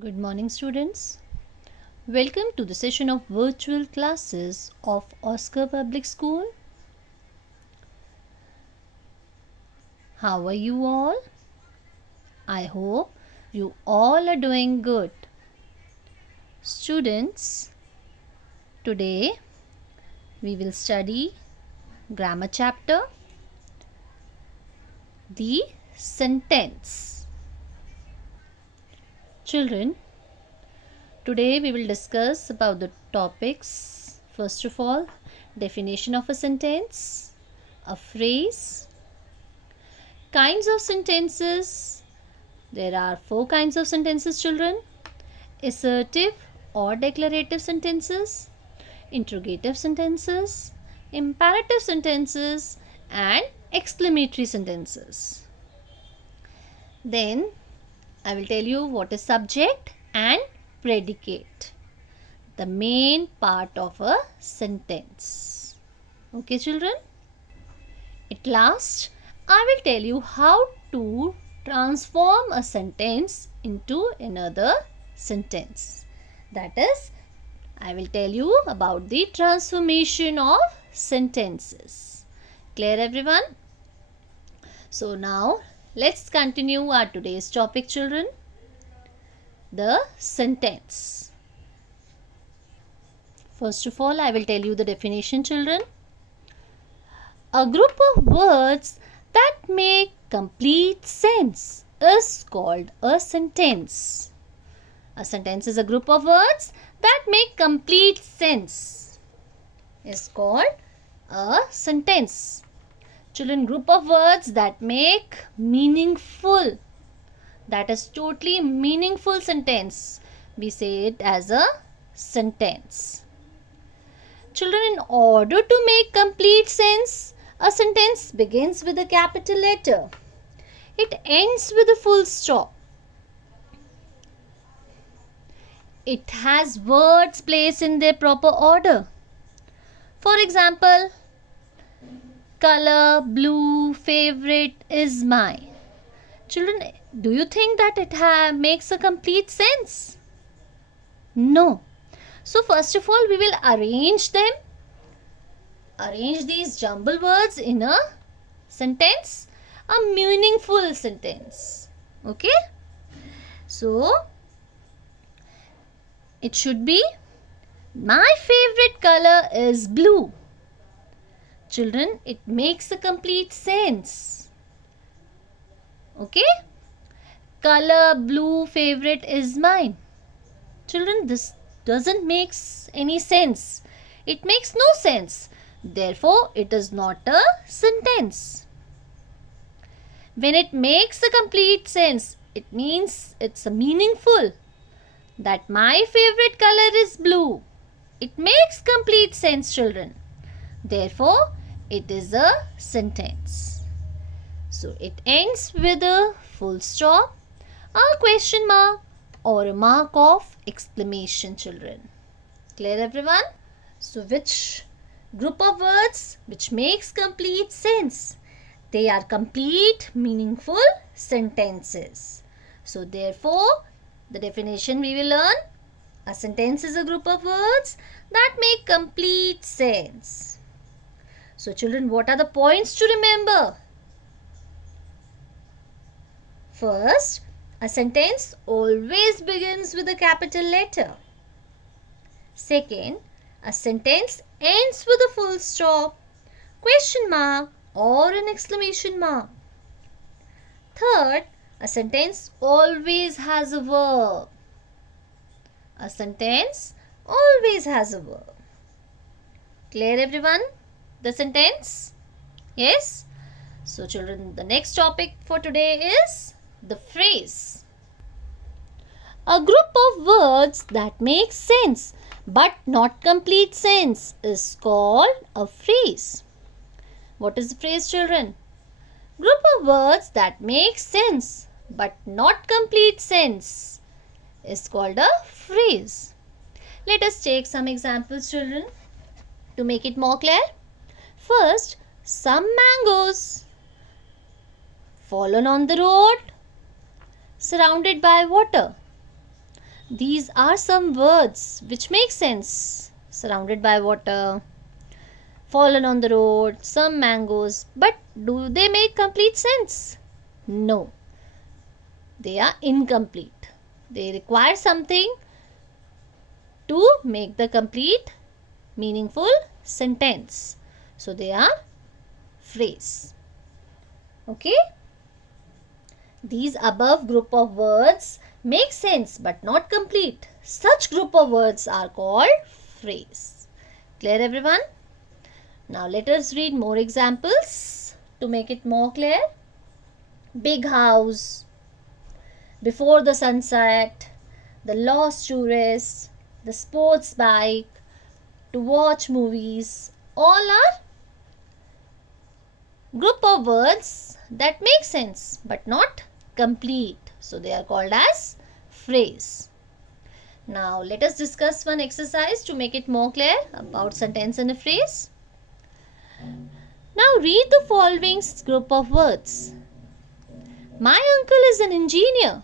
Good morning, students. Welcome to the session of virtual classes of Oscar Public School. How are you all? I hope you all are doing good. Students, today we will study grammar chapter, the sentence. Children, today we will discuss about the topics. First of all, definition of a sentence, a phrase, kinds of sentences. There are 4 kinds of sentences, children. Assertive or declarative sentences, interrogative sentences, imperative sentences, and exclamatory sentences. Then I will tell you what is subject and predicate, the main part of a sentence. Okay, children? At last, I will tell you how to transform a sentence into another sentence. That is, I will tell you about the transformation of sentences. Clear, everyone? So now, let's continue our today's topic, children. The sentence. First of all, I will tell you the definition, children. A group of words that make complete sense is called a sentence. A sentence is a group of words that make complete sense. Is called a sentence. Children, group of words that make meaningful, that is totally meaningful sentence, we say it as a sentence. Children, in order to make complete sense, a sentence begins with a capital letter. It ends with a full stop. It has words placed in their proper order. For example, color blue favorite is mine. Children, do you think that it makes a complete sense? No. So first of all, we will arrange them. Arrange these jumble words in a sentence, a meaningful sentence. Okay? So, it should be, my favorite color is blue. Children, it makes a complete sense. Okay? Color blue favorite is mine. Children, this doesn't make any sense. It makes no sense. Therefore, it is not a sentence. When it makes a complete sense, it means it's a meaningful. That my favorite color is blue. It makes complete sense, children. Therefore, it is a sentence. So, it ends with a full stop, a question mark, or a mark of exclamation, children. Clear, everyone? So, which group of words which makes complete sense? They are complete, meaningful sentences. So, therefore, the definition we will learn. A sentence is a group of words that make complete sense. So, children, what are the points to remember? First, a sentence always begins with a capital letter. Second, a sentence ends with a full stop, question mark, or an exclamation mark. Third, a sentence always has a verb. A sentence always has a verb. Clear, everyone? The sentence? Yes? So, children, the next topic for today is the phrase. A group of words that make sense but not complete sense is called a phrase. What is the phrase, children? Group of words that make sense but not complete sense is called a phrase. Let us take some examples, children, to make it more clear. First, some mangoes fallen on the road, surrounded by water. These are some words which make sense. Surrounded by water, fallen on the road, some mangoes. But do they make complete sense? No. They are incomplete. They require something to make the complete meaningful sentence. So they are phrase. Okay? These above group of words make sense but not complete. Such group of words are called phrase. Clear everyone? Now let us read more examples to make it more clear. Big house, before the sunset, the lost tourist, the sports bike, to watch movies, all are group of words that make sense but not complete. So they are called as phrase. Now let us discuss one exercise to make it more clear about sentence and a phrase. Now read the following group of words. My uncle is an engineer.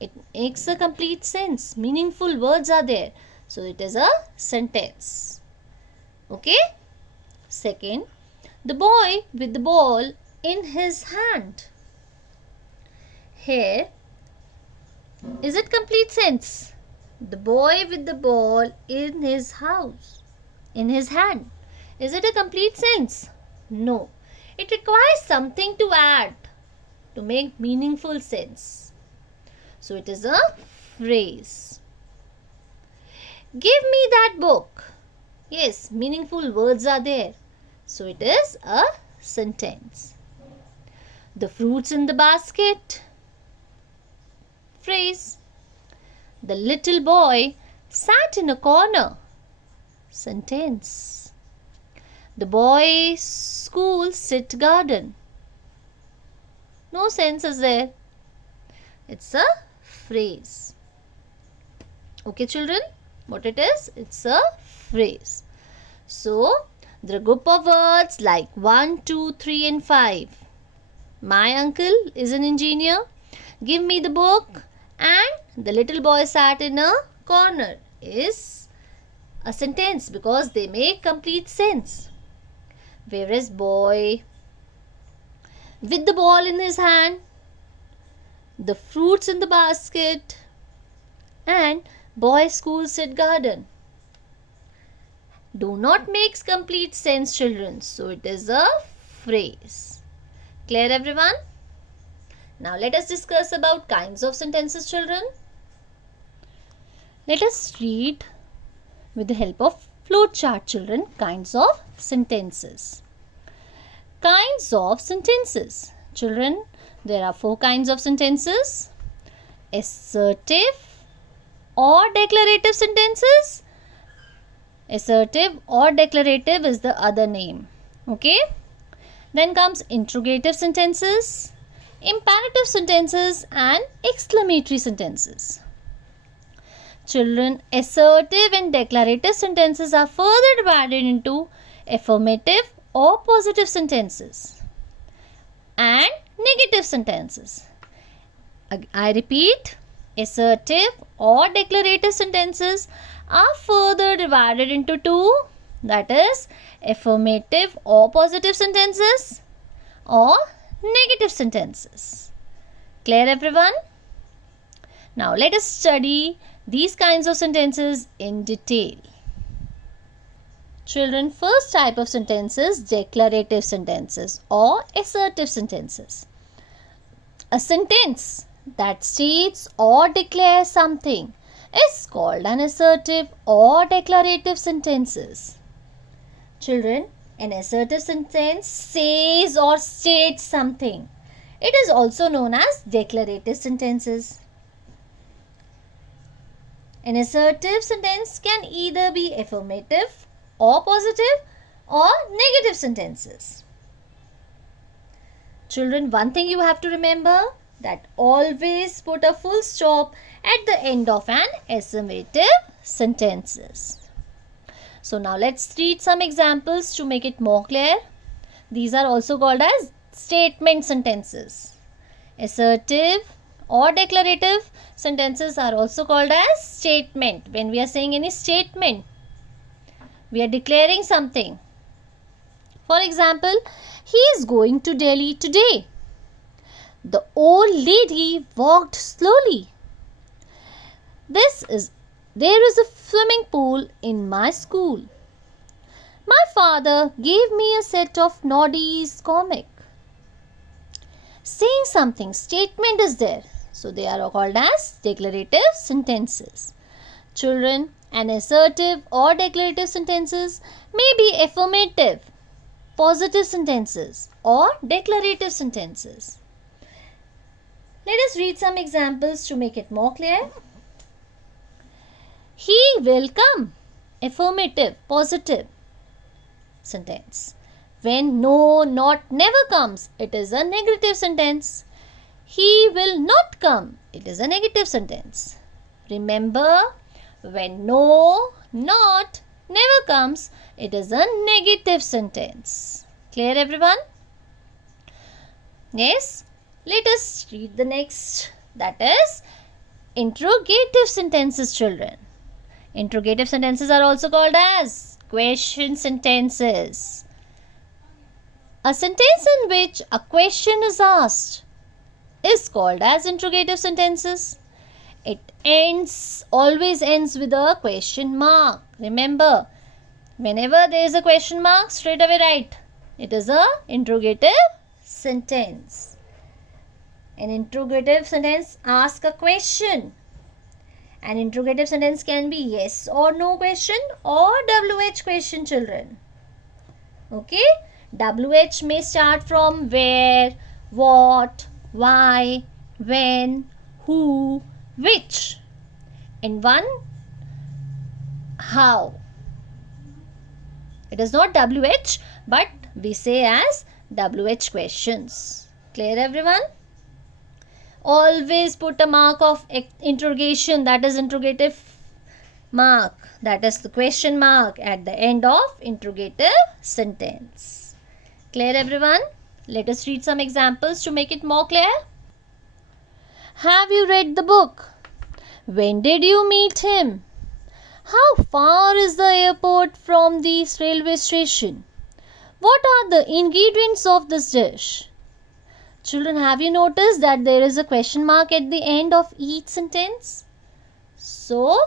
It makes a complete sense. Meaningful words are there. So it is a sentence. Okay? Second, the boy with the ball in his hand. Here, is it complete sense? The boy with the ball in his house, in his hand. Is it a complete sense? No. It requires something to add to make meaningful sense. So it is a phrase. Give me that book. Yes, meaningful words are there. So it is a sentence. The fruits in the basket. Phrase. The little boy sat in a corner. Sentence. The boy's school sit garden. No sense is there. It's a phrase. Okay, children? What it is? It's a phrase. So, there are group of words like 1, 2, 3 and 5. My uncle is an engineer. Give me the book. And the little boy sat in a corner is a sentence because they make complete sense. Whereas boy with the ball in his hand, the fruits in the basket, and boy's school sit garden do not make complete sense, children. So it is a phrase. Clear everyone? Now let us discuss about kinds of sentences, children. Let us read with the help of flow chart, children, kinds of sentences. Kinds of sentences. Children, there are 4 kinds of sentences. Assertive or declarative sentences. Assertive or declarative is the other name. Okay. Then comes interrogative sentences, imperative sentences and exclamatory sentences. Children, assertive and declarative sentences are further divided into affirmative or positive sentences and negative sentences. I repeat, assertive or declarative sentences are further divided into 2, that is affirmative or positive sentences or negative sentences. Clear everyone? Now let us study these kinds of sentences in detail. Children, first type of sentences, declarative sentences or assertive sentences. A sentence that states or declares something is called an assertive or declarative sentences. Children, an assertive sentence says or states something. It is also known as declarative sentences. An assertive sentence can either be affirmative or positive or negative sentences. Children, one thing you have to remember, that always put a full stop at the end of an assertive sentences. So now let's read some examples to make it more clear. These are also called as statement sentences. Assertive or declarative sentences are also called as statement. When we are saying any statement, we are declaring something. For example, he is going to Delhi today. The old lady walked slowly. There is a swimming pool in my school. My father gave me a set of Noddy's comic. Saying something, statement is there. So they are called as declarative sentences. Children, an assertive or declarative sentences may be affirmative, positive sentences or declarative sentences. Let us read some examples to make it more clear. He will come. Affirmative, positive sentence. When no, not, never comes, it is a negative sentence. He will not come. It is a negative sentence. Remember, when no, not, never comes, it is a negative sentence. Clear, everyone? Yes? Let us read the next. That is interrogative sentences, children. Interrogative sentences are also called as question sentences. A sentence in which a question is asked is called as interrogative sentences. It always ends with a question mark. Remember, whenever there is a question mark, straight away write, it is a interrogative sentence. An interrogative sentence asks a question. An interrogative sentence can be yes or no question or WH question, children. Okay? WH may start from where, what, why, when, who, which. And one, how. It is not WH, but we say as WH questions. Clear, everyone? Always put a mark of interrogation, that is interrogative mark, that is the question mark at the end of interrogative sentence. Clear, everyone? Let us read some examples to make it more clear. Have you read the book? When did you meet him? How far is the airport from the railway station? What are the ingredients of this dish? Children, have you noticed that there is a question mark at the end of each sentence? So,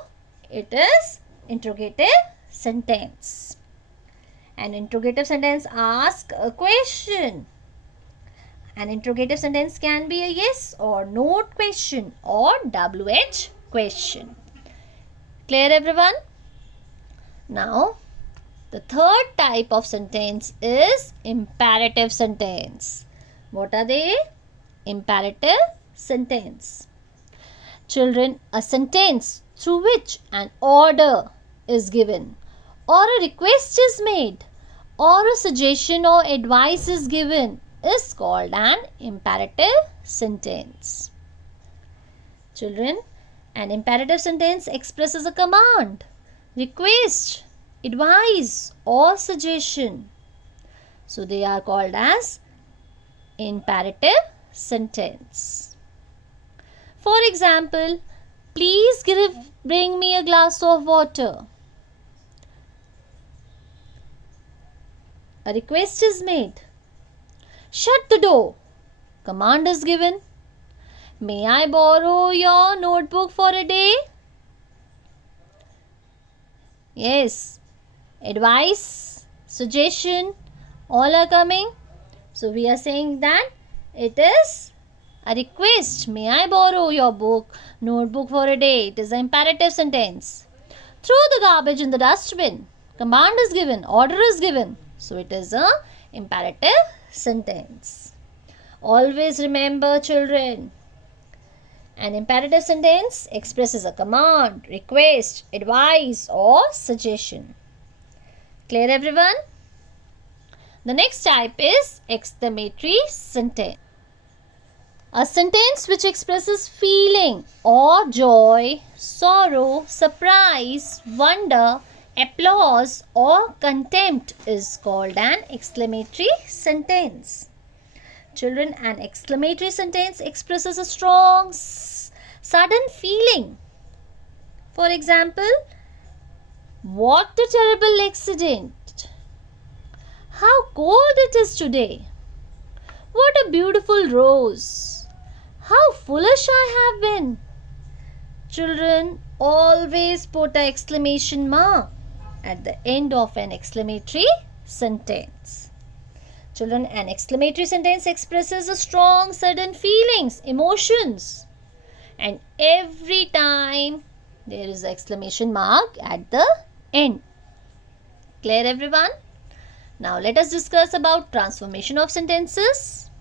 it is interrogative sentence. An interrogative sentence asks a question. An interrogative sentence can be a yes or no question or WH question. Clear, everyone? Now, the third type of sentence is imperative sentence. What are they? Imperative sentence. Children, a sentence through which an order is given, or a request is made, or a suggestion or advice is given is called an imperative sentence. Children, an imperative sentence expresses a command, request, advice or suggestion. So they are called as imperative sentence. For example, please bring me a glass of water. A request is made. Shut the door. Command is given. May I borrow your notebook for a day? Yes. Advice, suggestion, all are coming. So we are saying that it is a request. May I borrow your notebook for a day? It is an imperative sentence. Throw the garbage in the dustbin. Command is given. Order is given. So it is a imperative sentence. Always remember, children, an imperative sentence expresses a command, request, advice or suggestion. Clear, everyone? The next type is exclamatory sentence. A sentence which expresses feeling or joy, sorrow, surprise, wonder, applause or contempt is called an exclamatory sentence. Children, an exclamatory sentence expresses a strong, sudden feeling. For example, what a terrible accident! How cold it is today! What a beautiful rose! How foolish I have been! Children, always put an exclamation mark at the end of an exclamatory sentence. Children, an exclamatory sentence expresses a strong, sudden feelings, emotions. And every time there is an exclamation mark at the end. Clear, everyone? Now let us discuss about transformation of sentences.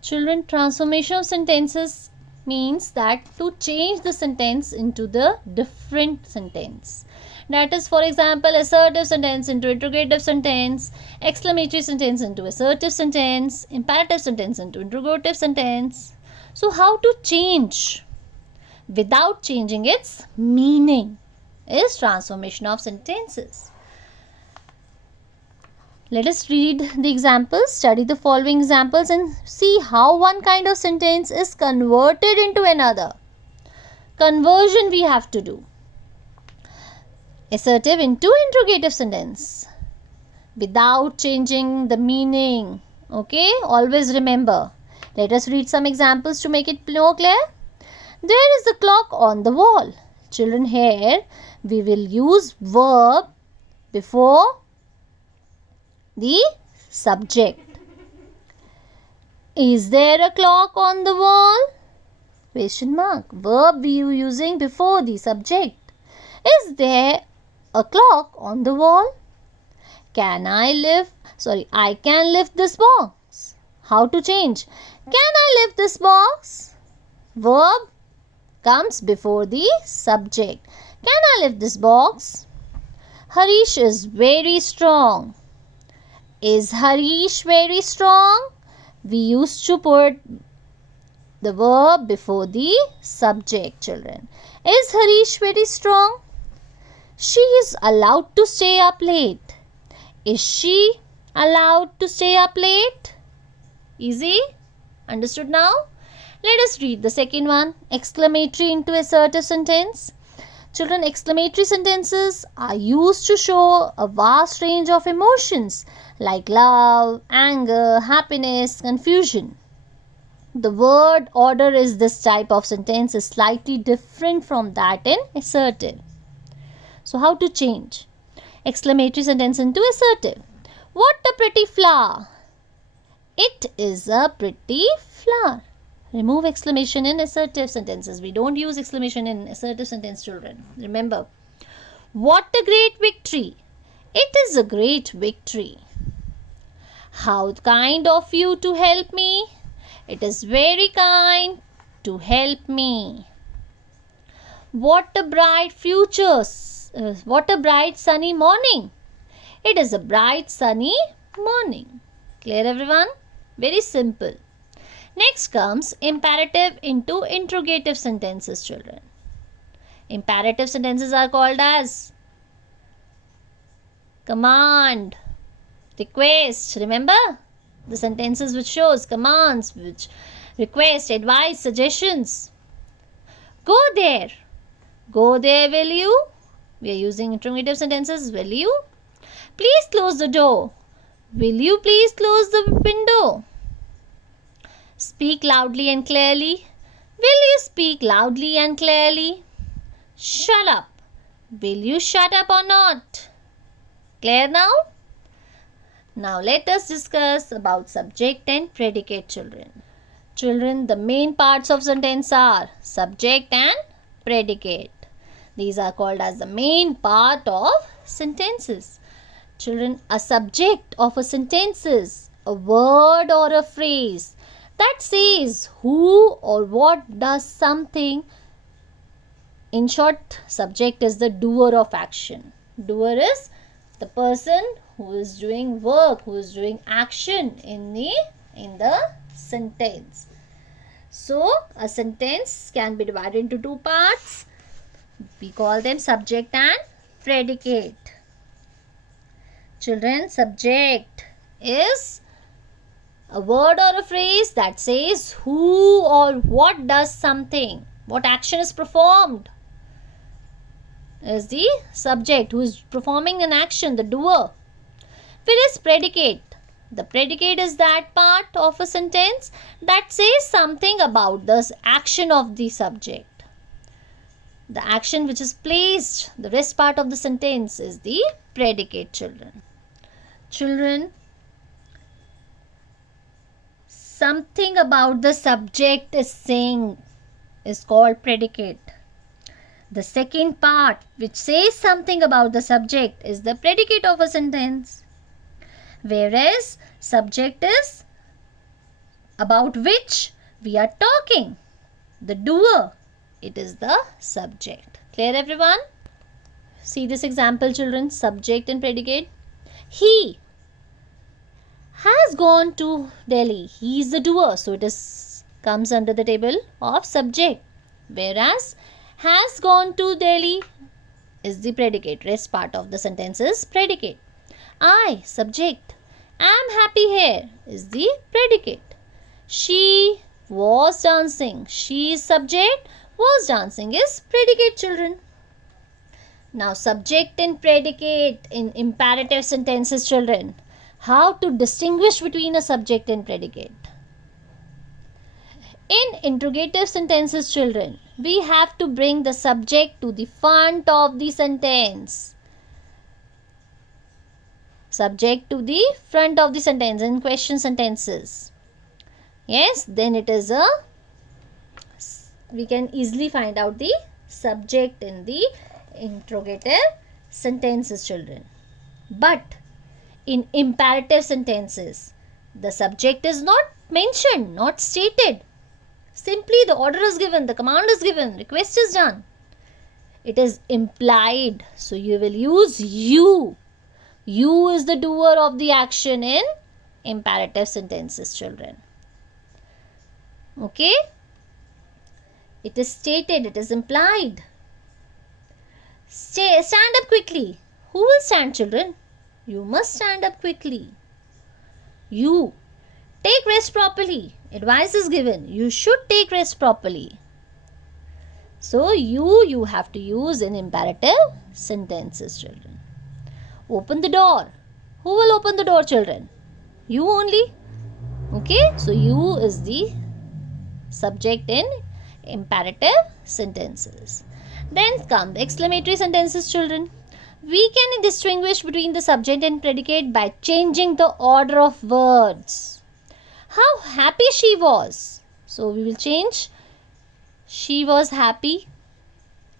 Children, transformation of sentences means that to change the sentence into the different sentence. That is, for example, assertive sentence into interrogative sentence, exclamatory sentence into assertive sentence, imperative sentence into interrogative sentence. So how to change without changing its meaning is transformation of sentences. Let us read the examples, study the following examples and see how one kind of sentence is converted into another. Conversion we have to do. Assertive into interrogative sentence without changing the meaning. Okay, always remember. Let us read some examples to make it more clear. There is a clock on the wall. Children, here we will use verb before the subject. Is there a clock on the wall? Question mark. Verb we are using before the subject. Is there a clock on the wall? I can lift this box. How to change? Can I lift this box? Verb comes before the subject. Can I lift this box? Harish is very strong. Is Harish very strong? We used to put the verb before the subject, children. Is Harish very strong? She is allowed to stay up late. Is she allowed to stay up late? Easy? Understood now? Let us read the second one. Exclamatory into assertive sentence. Children, exclamatory sentences are used to show a vast range of emotions like love, anger, happiness, confusion. The word order is this type of sentence is slightly different from that in assertive. So how to change? Exclamatory sentence into assertive. What a pretty flower! It is a pretty flower. Remove exclamation in assertive sentences. We don't use exclamation in assertive sentence, children. Remember. What a great victory! It is a great victory. How kind of you to help me. It is very kind to help me. What a bright what a bright sunny morning. It is a bright sunny morning. Clear, everyone? Very simple. Next comes imperative into interrogative sentences, children. Imperative sentences are called as command, request. Remember the sentences which shows commands, which request, advice, suggestions. Go there. Go there, will you? We are using interrogative sentences. Will you? Please close the door. Will you please close the window? Speak loudly and clearly. Will you speak loudly and clearly? Shut up. Will you shut up or not? Clear now? Now let us discuss about subject and predicate, children. Children, the main parts of sentence are subject and predicate. These are called as the main part of sentences. Children, a subject of a sentence is a word or a phrase that says who or what does something. In short, subject is the doer of action. Doer is the person who is doing work, who is doing action in the sentence. So, a sentence can be divided into two parts. We call them subject and predicate. Children, subject is A word or a phrase that says who or what does something, what action is performed, is the subject who is performing an action, the doer. Whereas predicate, the predicate is that part of a sentence that says something about the action of the subject. The action which is placed, the rest part of the sentence is the predicate, children. Children, something about the subject is saying is called predicate. The second part which says something about the subject is the predicate of a sentence. Whereas subject is about which we are talking, the doer, it is the subject. Clear, everyone? See this example, children, subject and predicate. He has gone to Delhi. He is the doer, so it comes under the table of subject. Whereas has gone to Delhi is the predicate. Rest part of the sentence is predicate. I, subject, am happy here is the predicate. She was dancing. She is subject. Was dancing is predicate, children. Now subject and predicate in imperative sentences, children. How to distinguish between a subject and predicate? In interrogative sentences, children, we have to bring the subject to the front of the sentence. Subject to the front of the sentence in question sentences. Yes, then it is we can easily find out the subject in the interrogative sentences, children. But in imperative sentences, the subject is not mentioned, not stated. Simply the order is given, the command is given, request is done. It is implied. So you will use you. You is the doer of the action in imperative sentences, children. Okay? It is stated, it is implied. Stand up quickly. Who will stand, children? You must stand up quickly. You. Take rest properly. Advice is given. You should take rest properly. So, you have to use in imperative sentences, children. Open the door. Who will open the door, children? You only. Okay? So, you is the subject in imperative sentences. Then come the exclamatory sentences, children. We can distinguish between the subject and predicate by changing the order of words. How happy she was. So we will change. She was happy.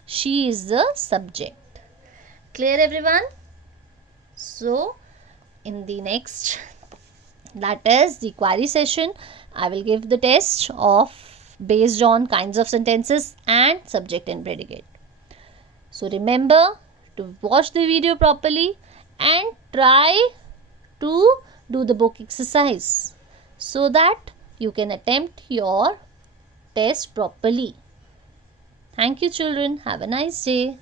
She is the subject. Clear, everyone? So in the next, that is the query session, I will give the test of based on kinds of sentences and subject and predicate. So remember to watch the video properly and try to do the book exercise so that you can attempt your test properly. Thank you, children. Have a nice day.